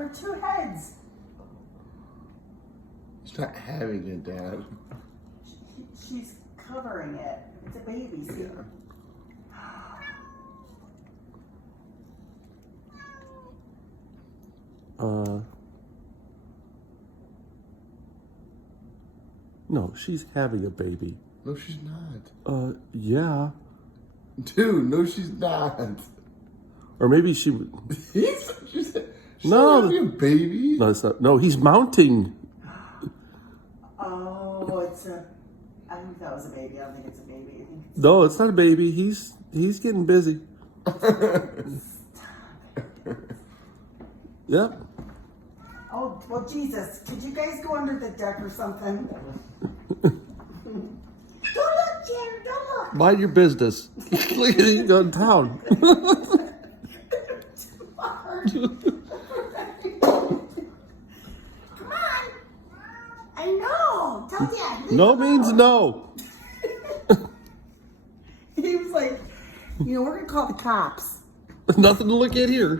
her two heads. She's not having it, Dad. She's covering it. It's a baby, see? Yeah. No, she's having a baby. No, she's not. Yeah. Dude, no, she's not. Or maybe she would. She's No. not having a baby. No, it's not. No, he's mounting. Oh, it's a... I think that was a baby. I don't think it's a baby. I think it's... No, it's not a baby. He's getting busy. Yep. Oh, well, Jesus. Could you guys go under the deck or something? Don't look, Jerry. Don't look. Mind your business. Look at you going town. Too hard. Come on. I know. Tell Dad. No means no. He was like, we're going to call the cops. Nothing to look at here.